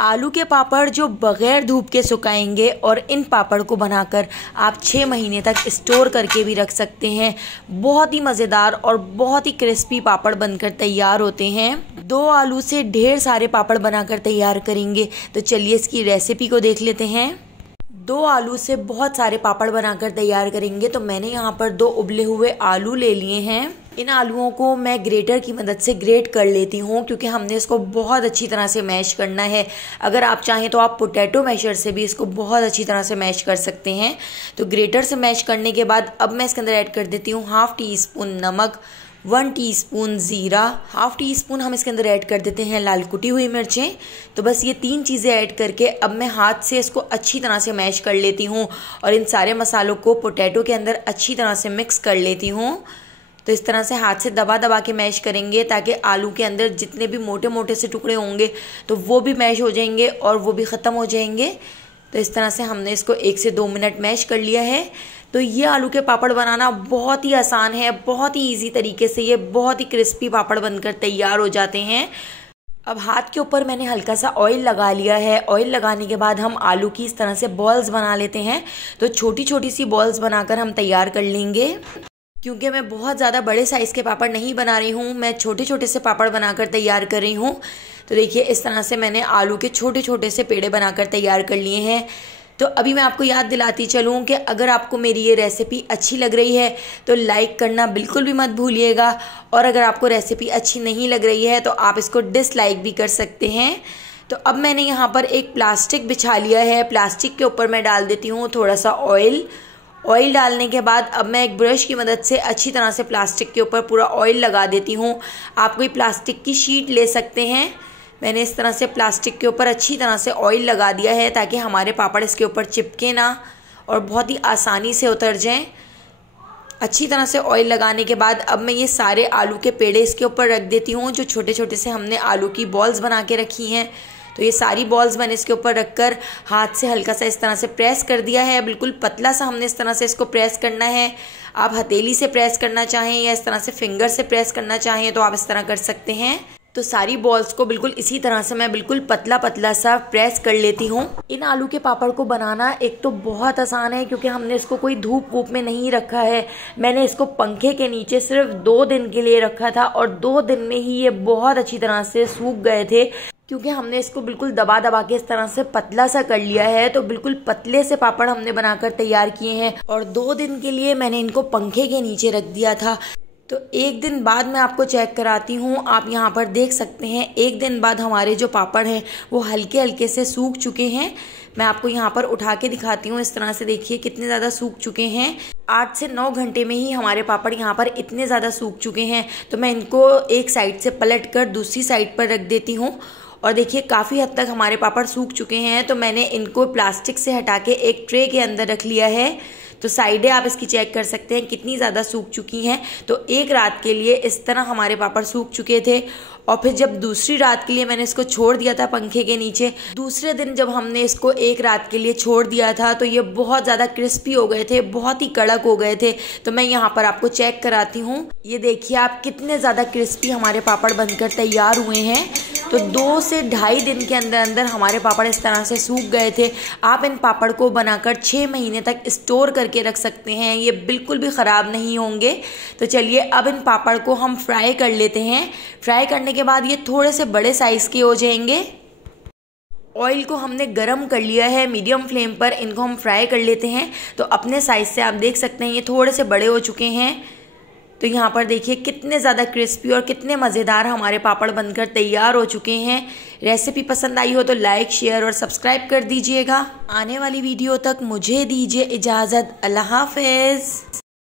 आलू के पापड़ जो बगैर धूप के सुखाएंगे और इन पापड़ को बनाकर आप 6 महीने तक स्टोर करके भी रख सकते हैं। बहुत ही मज़ेदार और बहुत ही क्रिस्पी पापड़ बनकर तैयार होते हैं। 2 आलू से ढेर सारे पापड़ बनाकर तैयार करेंगे, तो चलिए इसकी रेसिपी को देख लेते हैं। 2 आलू से बहुत सारे पापड़ बनाकर तैयार करेंगे, तो मैंने यहाँ पर 2 उबले हुए आलू ले लिए हैं। इन आलूओं को मैं ग्रेटर की मदद से ग्रेट कर लेती हूँ, क्योंकि हमने इसको बहुत अच्छी तरह से मैश करना है। अगर आप चाहें तो आप पोटैटो मैशर से भी इसको बहुत अच्छी तरह से मैश कर सकते हैं। तो ग्रेटर से मैश करने के बाद अब मैं इसके अंदर ऐड कर देती हूँ 1/2 टीस्पून नमक, 1 टीस्पून ज़ीरा, 1/2 टीस्पून हम इसके अंदर ऐड कर देते हैं लाल कुटी हुई मिर्चें। तो बस ये 3 चीज़ें ऐड करके अब मैं हाथ से इसको अच्छी तरह से मैश कर लेती हूँ और इन सारे मसालों को पोटैटो के अंदर अच्छी तरह से मिक्स कर लेती हूँ। तो इस तरह से हाथ से दबा दबा के मैश करेंगे, ताकि आलू के अंदर जितने भी मोटे मोटे से टुकड़े होंगे तो वो भी मैश हो जाएंगे और वो भी ख़त्म हो जाएंगे। तो इस तरह से हमने इसको 1 से 2 मिनट मैश कर लिया है। तो ये आलू के पापड़ बनाना बहुत ही आसान है, बहुत ही इजी तरीके से ये बहुत ही क्रिस्पी पापड़ बनकर तैयार हो जाते हैं। अब हाथ के ऊपर मैंने हल्का सा ऑयल लगा लिया है। ऑयल लगाने के बाद हम आलू की इस तरह से बॉल्स बना लेते हैं। तो छोटी छोटी सी बॉल्स बनाकर हम तैयार कर लेंगे। क्योंकि मैं बहुत ज़्यादा बड़े साइज़ के पापड़ नहीं बना रही हूँ, मैं छोटे छोटे से पापड़ बनाकर तैयार कर रही हूँ। तो देखिए इस तरह से मैंने आलू के छोटे छोटे से पेड़े बनाकर तैयार कर लिए हैं। तो अभी मैं आपको याद दिलाती चलूँ कि अगर आपको मेरी ये रेसिपी अच्छी लग रही है तो लाइक करना बिल्कुल भी मत भूलिएगा, और अगर आपको रेसिपी अच्छी नहीं लग रही है तो आप इसको डिसलाइक भी कर सकते हैं। तो अब मैंने यहाँ पर एक प्लास्टिक बिछा लिया है। प्लास्टिक के ऊपर मैं डाल देती हूँ थोड़ा सा ऑयल। ऑयल डालने के बाद अब मैं एक ब्रश की मदद से अच्छी तरह से प्लास्टिक के ऊपर पूरा ऑयल लगा देती हूँ। आप कोई प्लास्टिक की शीट ले सकते हैं। मैंने इस तरह से प्लास्टिक के ऊपर अच्छी तरह से ऑयल लगा दिया है, ताकि हमारे पापड़ इसके ऊपर चिपके ना और बहुत ही आसानी से उतर जाएं। अच्छी तरह से ऑयल लगाने के बाद अब मैं ये सारे आलू के पेड़े इसके ऊपर रख देती हूँ, जो छोटे छोटे से हमने आलू की बॉल्स बना के रखी हैं। तो ये सारी बॉल्स मैंने इसके ऊपर रखकर हाथ से हल्का सा इस तरह से प्रेस कर दिया है। बिल्कुल पतला सा हमने इस तरह से इसको प्रेस करना है। आप हथेली से प्रेस करना चाहें या इस तरह से फिंगर से प्रेस करना चाहें तो आप इस तरह कर सकते हैं। तो सारी बॉल्स को बिल्कुल इसी तरह से मैं बिल्कुल पतला पतला सा प्रेस कर लेती हूँ। इन आलू के पापड़ को बनाना एक तो बहुत आसान है, क्योंकि हमने इसको कोई धूप वूप में नहीं रखा है। मैंने इसको पंखे के नीचे सिर्फ 2 दिन के लिए रखा था और 2 दिन में ही ये बहुत अच्छी तरह से सूख गए थे, क्योंकि हमने इसको बिल्कुल दबा दबा के इस तरह से पतला सा कर लिया है। तो बिल्कुल पतले से पापड़ हमने बनाकर तैयार किए हैं और 2 दिन के लिए मैंने इनको पंखे के नीचे रख दिया था। तो 1 दिन बाद मैं आपको चेक कराती हूँ। आप यहाँ पर देख सकते हैं 1 दिन बाद हमारे जो पापड़ हैं वो हल्के हल्के से सूख चुके हैं। मैं आपको यहाँ पर उठा के दिखाती हूँ। इस तरह से देखिए कितने ज़्यादा सूख चुके हैं। 8 से 9 घंटे में ही हमारे पापड़ यहाँ पर इतने ज़्यादा सूख चुके हैं। तो मैं इनको एक साइड से पलट कर दूसरी साइड पर रख देती हूँ और देखिए काफ़ी हद तक हमारे पापड़ सूख चुके हैं। तो मैंने इनको प्लास्टिक से हटा के एक ट्रे के अंदर रख लिया है। तो साइडें आप इसकी चेक कर सकते हैं कितनी ज़्यादा सूख चुकी हैं। तो एक रात के लिए इस तरह हमारे पापड़ सूख चुके थे, और फिर जब दूसरी रात के लिए मैंने इसको छोड़ दिया था पंखे के नीचे, दूसरे दिन जब हमने इसको एक रात के लिए छोड़ दिया था तो ये बहुत ज़्यादा क्रिस्पी हो गए थे, बहुत ही कड़क हो गए थे। तो मैं यहाँ पर आपको चेक कराती हूँ। ये देखिए आप कितने ज़्यादा क्रिस्पी हमारे पापड़ बनकर तैयार हुए हैं। तो 2 से ढाई दिन के अंदर अंदर हमारे पापड़ इस तरह से सूख गए थे। आप इन पापड़ को बनाकर 6 महीने तक स्टोर करके रख सकते हैं, ये बिल्कुल भी ख़राब नहीं होंगे। तो चलिए अब इन पापड़ को हम फ्राई कर लेते हैं। फ्राई करने के बाद ये थोड़े से बड़े साइज़ के हो जाएंगे। ऑयल को हमने गरम कर लिया है मीडियम फ्लेम पर। इनको हम फ्राई कर लेते हैं। तो अपने साइज़ से आप देख सकते हैं ये थोड़े से बड़े हो चुके हैं। तो यहाँ पर देखिए कितने ज़्यादा क्रिस्पी और कितने मज़ेदार हमारे पापड़ बनकर तैयार हो चुके हैं। रेसिपी पसंद आई हो तो लाइक, शेयर और सब्सक्राइब कर दीजिएगा। आने वाली वीडियो तक मुझे दीजिए इजाज़त। अल्लाह हाफ़िज़।